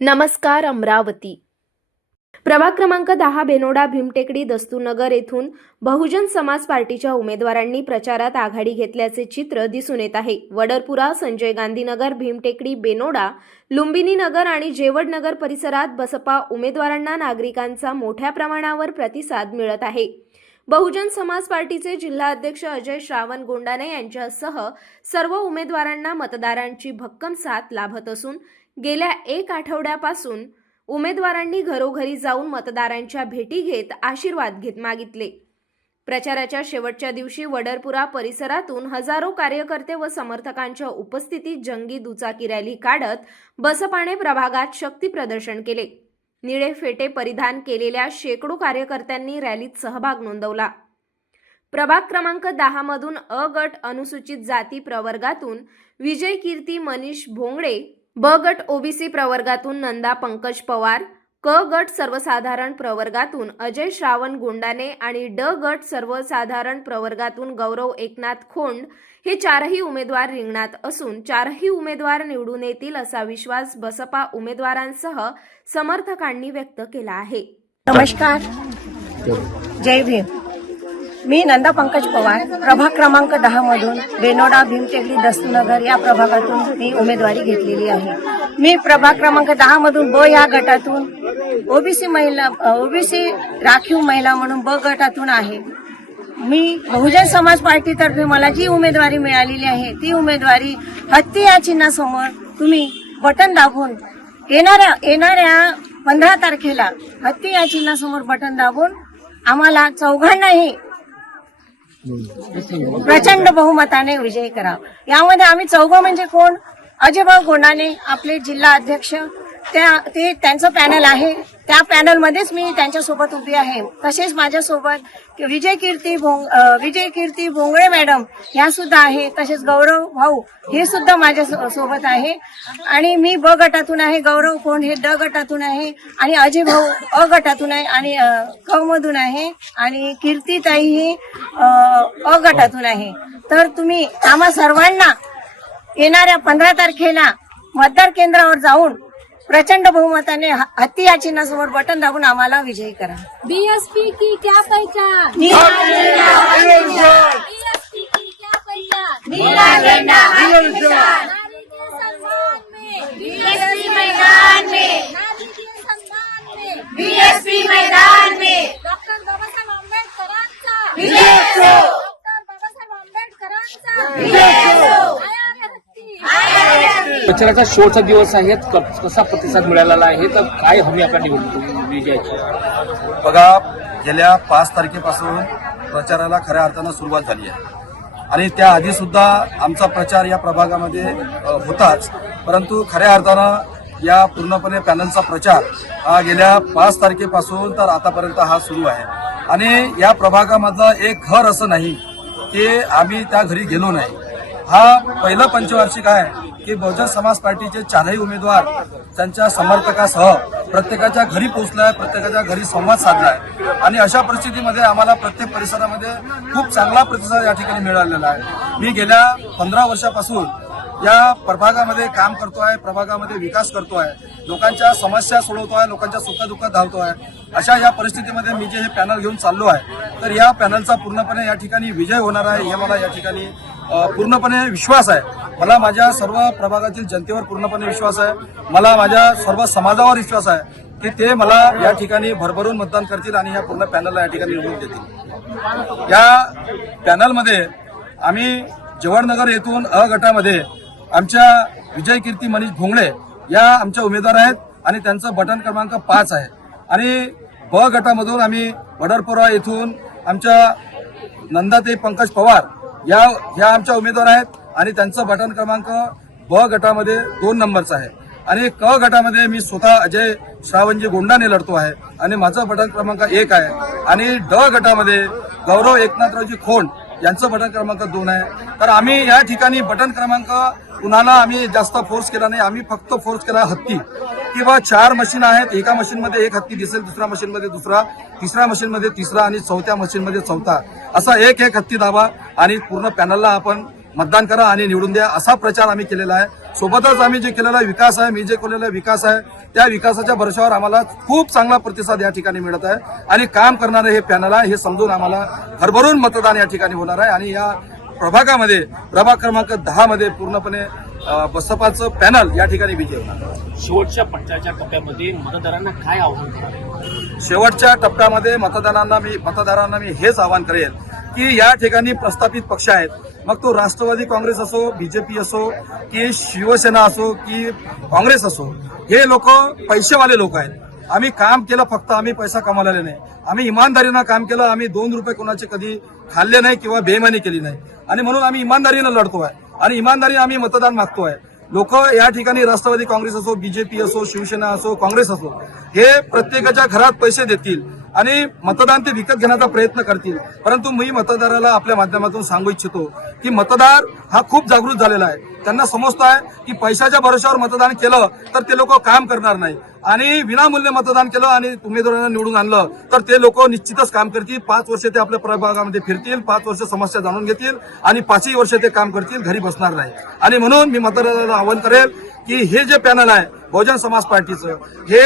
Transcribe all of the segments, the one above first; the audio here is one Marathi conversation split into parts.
नमस्कार अमरावती। प्रभाग क्रमांक 10 बेनोडा भीमटेकडी दस्तूरनगर येथून बहुजन समाज पार्टीच्या उमेदवारांनी प्रचारात आघाडी घेतल्याचे चित्र दिसून येत आहे। वडरपुरा, संजय गांधी नगर, भीमटेकडी, बेनोडा, लुंबिनी नगर आणि जेवड नगर परिसरात बसपा उमेदवारांना नागरिकांचा मोठ्या प्रमाणावर प्रतिसाद मिळत आहे। बहुजन समाज पार्टीचे जिल्हा अध्यक्ष अजय श्रावण गोंडाने यांच्यासह सर्व उमेदवारांना मतदारांची भक्कम साथ लाभत असून गेल्या 1 आठवड्यापासून उमेदवारांनी घरोघरी जाऊन मतदारांच्या भेटी घेत आशीर्वाद मागितले। प्रचाराच्या शेवटच्या दिवशी वडरपुरा परिसरातून हजारो कार्यकर्ते व समर्थकांच्या उपस्थितीत जंगी दुचाकी रॅली काढत बसपाने प्रभागात शक्ती प्रदर्शन केले। निळे फेटे परिधान केलेल्या शेकडो कार्यकर्त्यांनी रॅलीत सहभाग नोंदवला। प्रभाग क्रमांक 10 मधून अ गट अनुसूचित जाती प्रवर्गातून विजय कीर्ती मनीष भोंगळे, ब गट ओबीसी प्रवर्गातून नंदा पंकज पवार, क गट सर्वसाधारण प्रवर्गातून अजय श्रावण गोंडाने आणि ड गट सर्वसाधारण प्रवर्गातून गौरव एकनाथ खोंड हे चारही उमेदवार रिंगणात असून चारही उमेदवार निवडून येतील असा विश्वास बसपा उमेदवारांसह समर्थकांनी व्यक्त केला आहे। नमस्कार, जय भीम। मी नंदा पंकज पवार, प्रभाग क्रमांक 10 मधून बेनोडा भीमटेकडी दस्तूरनगर या प्रभागातून मी उमेदवारी घेतलेली आहे। मी प्रभाग क्रमांक 10 मधून ब या गटातून ओबीसी राखीव महिला म्हणून ब गटातून आहे। मी बहुजन समाज पार्टीतर्फे मला जी उमेदवारी मिळालेली आहे ती उमेदवारी हत्ती या चिन्हासमोर तुम्ही बटन दाबून येणाऱ्या 15 तारखेला हत्ती या चिन्हासमोर बटन दाबून आम्हाला चौघांनाही प्रचंड बहुमताने विजयी करा। यामध्ये आम्ही चौघं म्हणजे कोण? अजयभाऊ गोंडाने, आपले जिल्हा अध्यक्ष, त्यांचं पॅनल आहे, त्या पॅनलमध्येच मी त्यांच्यासोबत उभी आहे। तसेच माझ्यासोबत विजय कीर्ती भोंगळे मॅडम ह्या सुद्धा आहे। तसेच गौरव भाऊ हे सुद्धा माझ्या सोबत आहे आणि मी ब गटातून आहे, गौरव खोंड हे ड गटातून आहे आणि अजय भाऊ अ गटातून आहे आणि क मधून आहे आणि कीर्तीताई ही अ गटातून आहे। तर तुम्ही आम्हा सर्वांना येणाऱ्या 15 तारखेला मतदार केंद्रावर जाऊन प्रचंड बहुमताने हत्ती या चिन्हासमोर बटन दाबून आम्हाला विजयी करा। बीएसपी की क्या पहचान, नीला बीएसपी की क्या पहचान, नीला झंडा नारी के सम्मान में, बीएसपी मैदान में, नारी के सम्मान में, बीएसपी मैदान में डॉक्टर बाबासाहेब आंबेडकरांचा विजय असो, डॉक्टर बाबासाहेब आंबेडकरांचा विजय असो। आया है हत्ती, प्रचाराचा शेवटचा दिवस आहे, कसा प्रतिसाद मिळालेला आहे, तर काय हमी आपल्या निवडणूक विजयाची? बघा, गेल्या 5 तारखेपासून प्रचाराला खऱ्या अर्थानं सुरुवात झाली आहे आणि त्याआधी सुद्धा आमचा प्रचार या प्रभागामध्ये होताच, परंतु खऱ्या अर्थानं या पूर्णपणे पॅनलचा प्रचार हा गेल्या 5 तारखेपासून तर आतापर्यंत हा सुरू आहे आणि या प्रभागामधलं एक घर असं नाही की आम्ही त्या घरी गेलो नाही। हा पहिला पंचवार्षिक आहे की बहुजन समाज पार्टीचे चारही उमेदवार त्यांच्या समर्थकासह प्रत्येकाच्या घरी पोहोचलाय, प्रत्येकाच्या घरी संवाद साधलाय आणि अशा परिस्थितीमध्ये आम्हाला प्रत्येक परिसरामध्ये खूप चांगला प्रतिसाद या ठिकाणी मिळालेला आहे। मी गेल्या 15 वर्षापासून या प्रभागामध्ये काम करतोय, प्रभागामध्ये विकास करतोय, लोकांच्या समस्या सोडवतोय, लोकांच्या सुखदुःखात धावतोय। अशा या परिस्थितीमध्ये मी जे हे पॅनल घेऊन चाललो आहे तर या पॅनलचा पूर्णपणे या ठिकाणी विजय होणार आहे हे मला या ठिकाणी पूर्णपणे विश्वास आहे। मला माझ्या सर्व प्रभागातील जनतेवर पूर्णपणे विश्वास आहे, मला माझ्या सर्व समाजावर विश्वास आहे की ते मला या ठिकाणी भरभरून मतदान करतील आणि या पूर्ण पॅनलला या ठिकाणी निवडून देतील। या पॅनलमध्ये आम्ही जेवडनगर येथून अ गटामध्ये आमच्या विजय कीर्ती मनीष भोंगळे या आमच्या उमेदवार आहेत आणि त्यांचं बटन क्रमांक 5 आहे आणि ब गटामधून आम्ही वडरपुरा येथून आमच्या नंदाताई पंकज पवार या आमच्या उमेदवार आहेत आणि त्यांचं बटन क्रमांक ब गटामध्ये 2 नंबरचा आहे आणि क गटामध्ये मी स्वतः अजय श्रावणजी गोंडाने लढतो आहे आणि माझं बटन क्रमांक 1 आहे आणि ड गटामध्ये गौरव एकनाथरावजी खोंड यांचं बटन क्रमांक 2 आहे। तर आम्ही या ठिकाणी बटन क्रमांक कुणाला आम्ही जास्त फोर्स केला नाही, आम्ही फक्त फोर्स केला हत्ती किंवा 4 मशीन आहेत, एका मशीनमध्ये एक हत्ती दिसेल, दुसऱ्या मशीनमध्ये दुसरा, तिसऱ्या मशीनमध्ये तिसरा आणि चौथ्या मशीनमध्ये चौथा, असा एक हत्ती दाबा आणि पूर्ण पॅनलला आपण मतदान करा आणि निवडून द्या असा प्रचार आम्ही केलेला आहे। सोबतच आम्ही जे केलेला विकास आहे, मी जे केलेला विकास आहे, त्या विकासाच्या भरवशावर आम्हाला खूप चांगला प्रतिसाद या ठिकाणी मिळत आहे आणि काम करणारे हे पॅनल आहे हे समजून आम्हाला भरभरून मतदान या ठिकाणी होणार आहे आणि या प्रभागामध्ये प्रभाग क्रमांक 10 मध्ये पूर्णपणे बसपाचं पॅनल या ठिकाणी विजय होणार आहे. शेवटच्या पट्ट्याच्या टप्प्यामध्ये मतदारांना काय आव्हान करावे? शेवटच्या टप्प्यामध्ये मतदारांना मी हेच आवाहन करेल की या ठिकाणी प्रस्थापित पक्ष आहेत, मग तो राष्ट्रवादी काँग्रेस असो, बीजेपी असो की शिवसेना असो की काँग्रेस असो, हे लोक पैसेवाले लोक आहेत. आम्ही काम केलं, फक्त आम्ही पैसा कमावलेला नाही, आम्ही इमानदारीनं काम केलं. आम्ही 2 रुपये कोणाचे कधी खाल्ले नाही किंवा बेईमानी केली नाही आणि म्हणून आम्ही इमानदारीनं लढतोय आणि इमानदारी आम्ही मतदान मागतोय. लोक या ठिकाणी राष्ट्रवादी काँग्रेस असो, बीजेपी असो, शिवसेना असो, काँग्रेस असो, हे प्रत्येकाच्या घरात पैसे देतील आणि मतदान ते विकत घेण्याचा प्रयत्न करतील. परंतु मी मतदाराला आपल्या माध्यमातून सांगू इच्छितो की मतदार हा खूप जागृत झालेला आहे. त्यांना समजतं आहे की पैशाच्या भरोशावर मतदान केलं तर ते लोक काम करणार नाही आणि विनामूल्य मतदान केलं आणि उमेदवारांना निवडून आणलं तर ते लोक निश्चितच काम करतील. 5 वर्ष ते आपल्या प्रभागामध्ये फिरतील, 5 वर्ष समस्या जाणून घेतील आणि 5ही वर्ष ते काम करतील, घरी बसणार नाही. आणि म्हणून मी मतदाराला आवाहन करेल की हे जे पॅनल आहे बहुजन समाज पार्टीचं, हे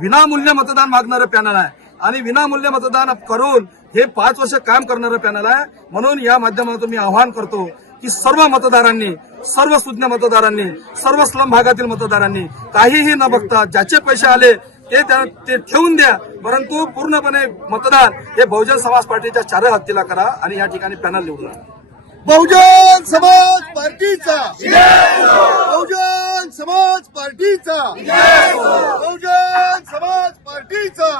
विनामूल्य मतदान मागणारं पॅनल आहे आणि विनामूल्य मतदान करून हे 5 वर्ष काम करणारं पॅनल आहे. म्हणून या माध्यमातून मी आवाहन करतो की सर्व मतदारांनी, सर्व सुज्ञ मतदारांनी, सर्व स्लम भागातील मतदारांनी काहीही न बघता ज्याचे पैसे आले ते ठेवून द्या, परंतु पूर्णपणे मतदान हे बहुजन समाज पार्टीच्या 4 हत्तीला करा आणि या ठिकाणी पॅनल निवडून आणा. बहुजन समाज पार्टीचा बहुजन समाज पार्टीचा बहुजन समाज पार्टीचा